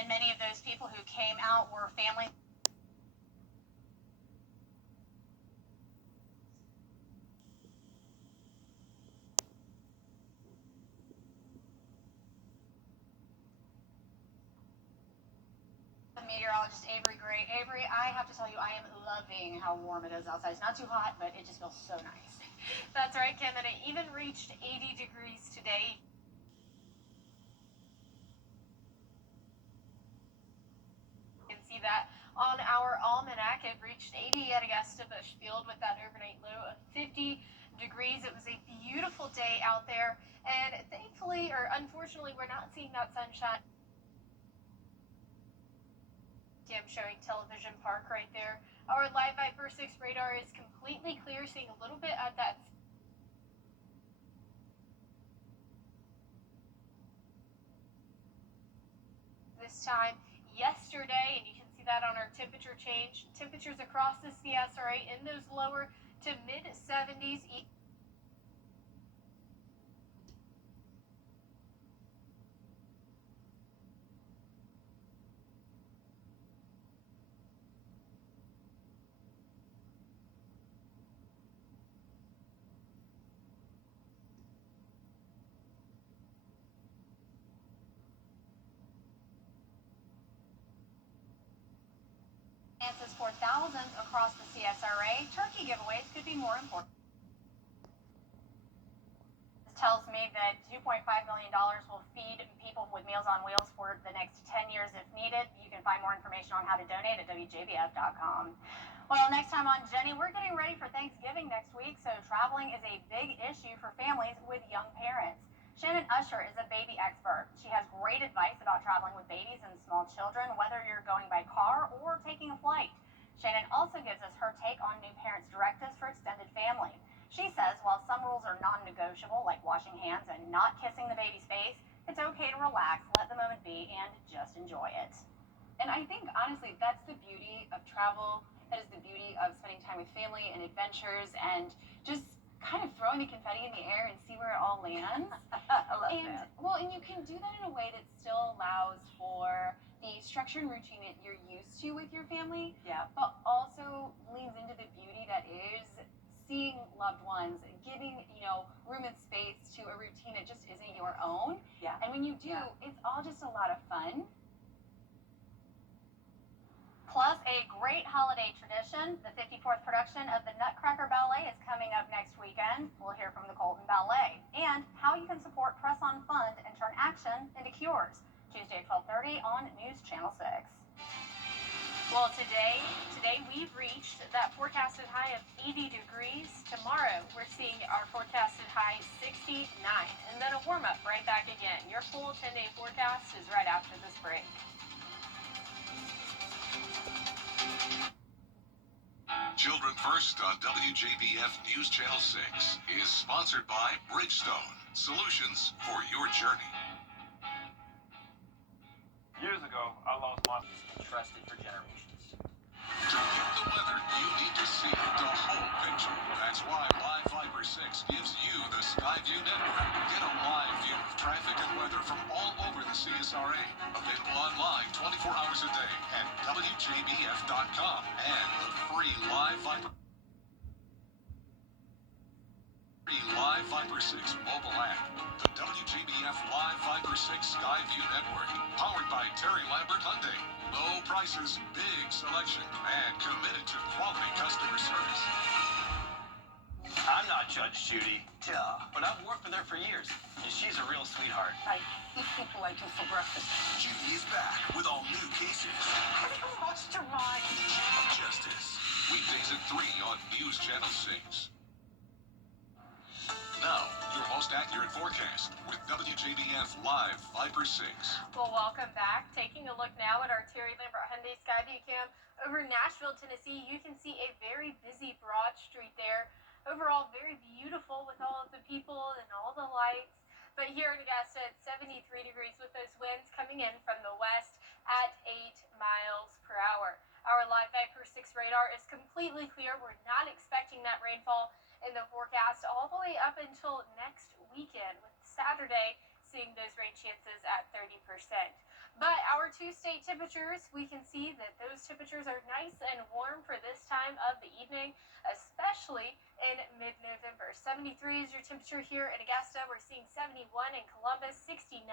and many of those people who came out were families. Meteorologist Avery Gray. Avery, I have to tell you, I am loving how warm it is outside. It's not too hot, but it just feels so nice. That's right, Kim, and it even reached 80 degrees today. You can see that on our almanac. It reached 80 at Augusta Bushfield with that overnight low of 50 degrees. It was a beautiful day out there, and thankfully, or unfortunately, we're not seeing that sunshine. I'm showing Television Park right there. Our live Viper 6 radar is completely clear, seeing a little bit of that this time yesterday, and you can see that on our temperature change. Temperatures across the CSRA in those lower to mid 70s. Chances for thousands across the CSRA. Turkey giveaways could be more important. This tells me that $2.5 million will feed people with Meals on Wheels for the next 10 years if needed. You can find more information on how to donate at WJBF.com. Well, next time on Jenny, we're getting ready for Thanksgiving next week, so traveling is a big issue for families with young parents. Shannon Usher is a baby expert. She has great advice about traveling with babies and small children, whether you're going by car or taking a flight. Shannon also gives us her take on new parents' directives for extended family. She says while some rules are non-negotiable, like washing hands and not kissing the baby's face, it's okay to relax, let the moment be, and just enjoy it. And I think, honestly, that's the beauty of travel. That is the beauty of spending time with family and adventures and just kind of throwing the confetti in the air and see where it all lands. I love that. Well, and you can do that in a way that still allows for the structure and routine that you're used to with your family, Yeah. but also leans into the beauty that is seeing loved ones, giving, room and space to a routine that just isn't your own. Yeah. And when you do, it's all just a lot of fun. Plus, a great holiday tradition. The 54th production of the Nutcracker Ballet is coming up next weekend. We'll hear from the Colton Ballet. And how you can support Press On Fund and turn action into cures. Tuesday at 12:30 on News Channel 6. Well, today we've reached that forecasted high of 80 degrees. Tomorrow, we're seeing our forecasted high 69. And then a warm-up right back again. Your full 10-day forecast is right after this break. Children First on WJBF News Channel 6 is sponsored by Bridgestone, solutions for your journey. Years ago, I lost my trusted for generations. To get the weather, you need to see the whole picture. That's why Live Viper 6 gives you the Skyview network. Get a live view of traffic and weather from all over the CSRA. Available online 24 hours a day at WJBF.com and the free Live Viper 6 mobile app. The WJBF Live Viper 6 Skyview network, powered by Terry Lambert Hyundai. Low prices, big selection, and committed to quality customer service. I'm not Judge Judy, but I've worked with her for years, and she's a real sweetheart. I eat people I do for breakfast. Judy is back with all new cases. Have you lost your mind? Justice. Weekdays at 3 on News Channel 6. Now, your most accurate forecast with WJBF Live Viper 6. Well, welcome back. Taking a look now at our Terry Lambert Hyundai Skyview cam over Nashville, Tennessee. You can see a very busy Broad Street there. Overall, very beautiful with all of the people and all the lights. But here in Augusta, it's 73 degrees with those winds coming in from the west at 8 miles per hour. Our Live Viper 6 radar is completely clear. We're not expecting that rainfall in the forecast all the way up until next weekend, with Saturday seeing those rain chances at 30%. But our 2 state temperatures, we can see that those temperatures are nice and warm for this time of the evening, especially in mid-November. 73 is your temperature here in Augusta. We're seeing 71 in Columbus, 69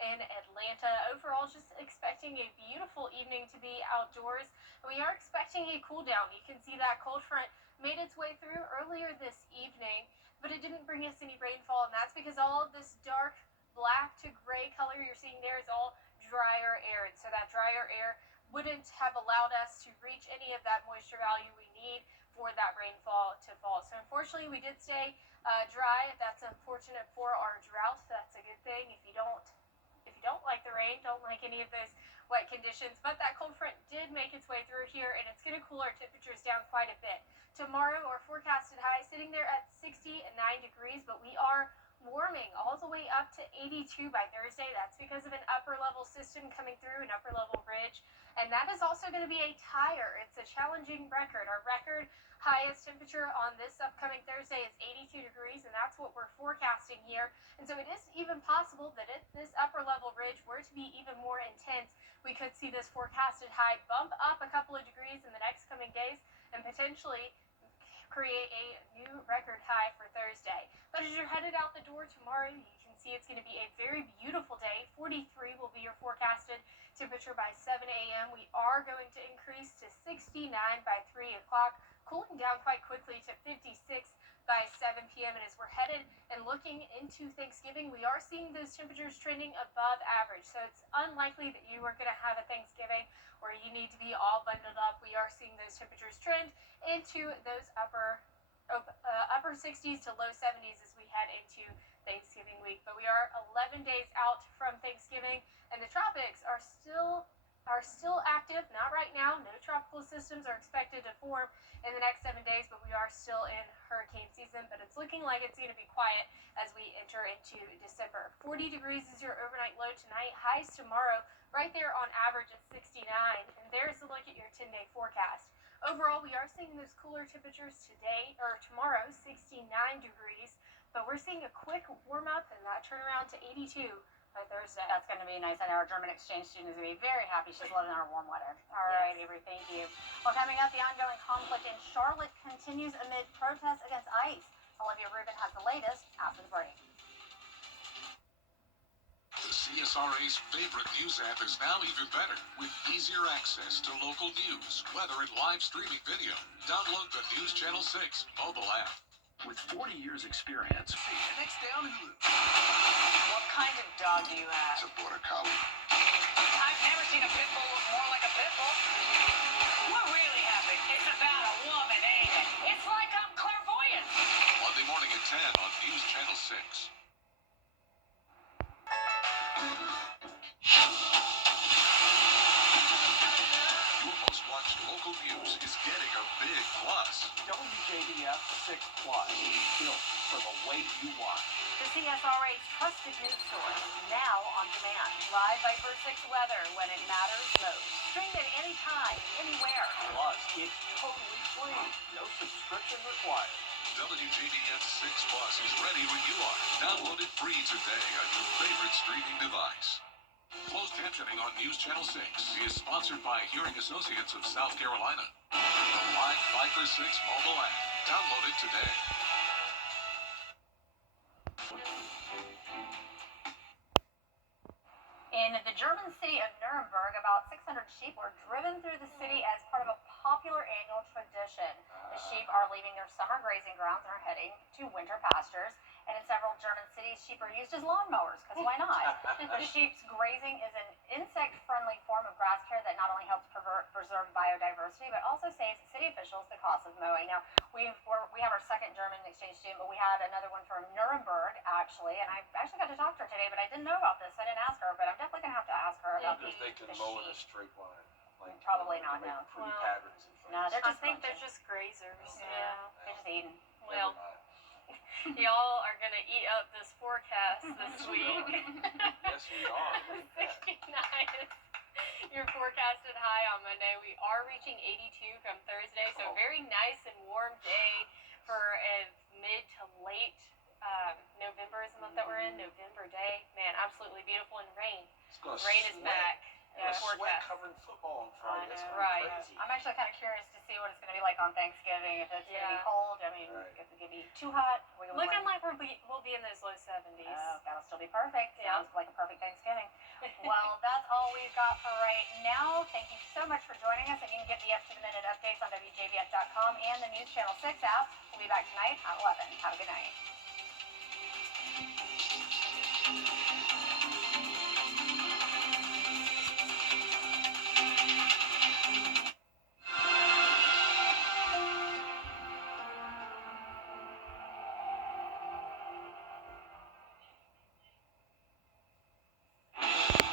in Atlanta. Overall, just expecting a beautiful evening to be outdoors. We are expecting a cool down. You can see that cold front made its way through earlier this evening, but it didn't bring us any rainfall, and that's because all of this dark black to gray color you're seeing there is all drier air, and so that drier air wouldn't have allowed us to reach any of that moisture value we need for that rainfall to fall. So unfortunately, we did stay dry. That's unfortunate for our drought. That's a good thing. If you don't like the rain, don't like any of those wet conditions, but that cold front did make its way through here, and it's going to cool our temperatures down quite a bit. Tomorrow, our forecasted high sitting there at 69 degrees, but we are warming all the way up to 82 by Thursday. That's because of an upper level system coming through, an upper level ridge, and that is also going to be a tire. It's a challenging record. Our record highest temperature on this upcoming Thursday is 82 degrees, and that's what we're forecasting here. And so it is even possible that if this upper level ridge were to be even more intense, we could see this forecasted high bump up a couple of degrees in the next coming days and potentially create a new record high for Thursday. But as you're headed out the door tomorrow, you can see it's going to be a very beautiful day. 43 will be your forecasted temperature by 7 a.m. We are going to increase to 69 by 3 o'clock, cooling down quite quickly to 56 by 7 p.m. And as we're headed and looking into Thanksgiving, we are seeing those temperatures trending above average. So it's unlikely that you are going to have a Thanksgiving where you need to be all bundled up. We are seeing those temperatures trend into those upper 60s to low 70s as we head into Thanksgiving week. But we are 11 days out from Thanksgiving, and the tropics are still active. Not right now. No tropical systems are expected to form in the next 7 days, but we are still in hurricane season. But it's looking like it's going to be quiet as we enter into December. 40 degrees is your overnight low tonight. Highs tomorrow right there on average at 69. And there's a look at your 10-day forecast. Overall, we are seeing those cooler temperatures today or tomorrow, 69 degrees. But we're seeing a quick warm up and that turn around to 82 by Thursday. That's going to be nice. I know our German exchange student is going to be very happy. She's loving our warm weather. All right, Avery, thank you. Well, coming up, the ongoing conflict in Charlotte continues amid protests against ICE. Olivia Rubin has the latest after the break. The CSRA's favorite news app is now even better with easier access to local news, weather, and live streaming video. Download the News Channel 6 mobile app. With 40 years experience. Next day on Hulu. What kind of dog do you have? It's a border collie. I've never seen a pit bull look more like a pit bull. What really happened? It's about a woman, ain't it? It's like I'm clairvoyant. Monday morning at 10 on News Channel 6. Your most watched local news is getting a big plus. WJBF 6 Plus, built for the way you watch. The CSRA's trusted news source, now on demand. Live Viper 6 weather when it matters most. Stream it anytime, anywhere. Plus, it's totally free. No subscription required. WJBF 6 Plus is ready when you are. Download it free today on your favorite streaming device. Closed captioning on News Channel 6 is sponsored by Hearing Associates of South Carolina. The live Viper 6 mobile app. Download it today. In the German city of Nuremberg, about 600 sheep were driven through the city as part of a popular annual tradition. The sheep are leaving their summer grazing grounds and are heading to winter pastures. And in several German cities, sheep are used as lawnmowers, because why not? The sheep's grazing is an insect-friendly form of grass care that not only helps preserve biodiversity, but also saves city officials the cost of mowing. Now, we have our second German exchange student, but we had another one from Nuremberg, actually, and I actually got to talk to her today, but I didn't know about this. I didn't ask her, but I'm definitely going to have to ask her about If they can the mow in a sheep. straight line. Like, Probably to not, make no. pretty Well, patterns and things. No, they're I just think they're munching. just grazers. Yeah, they're just eating. Well, Never mind. y'all are gonna eat up this forecast this week. Yes, we are. Look at that. 69 is your forecasted high on Monday. We are reaching 82 from Thursday, so a very nice and warm day for a mid to late November is the month that we're in. November day, man, absolutely beautiful. And rain It's gonna is sweat. back. It's gonna sweat forecast. covering football on Friday. That's gonna be Right. crazy. I'm actually kind of curious to see what it's going to be like on Thanksgiving. If it's going to be Yeah. cold, I mean, Right. if it's going to be too hot, Looking like we'll be in those low 70s. Oh, that'll still be perfect. Yeah. Sounds like a perfect Thanksgiving. Well, that's all we've got for right now. Thank you so much for joining us, and you can get the up-to-the-minute updates on WJBF.com and the News Channel 6 app. We'll be back tonight at 11. Have a good night.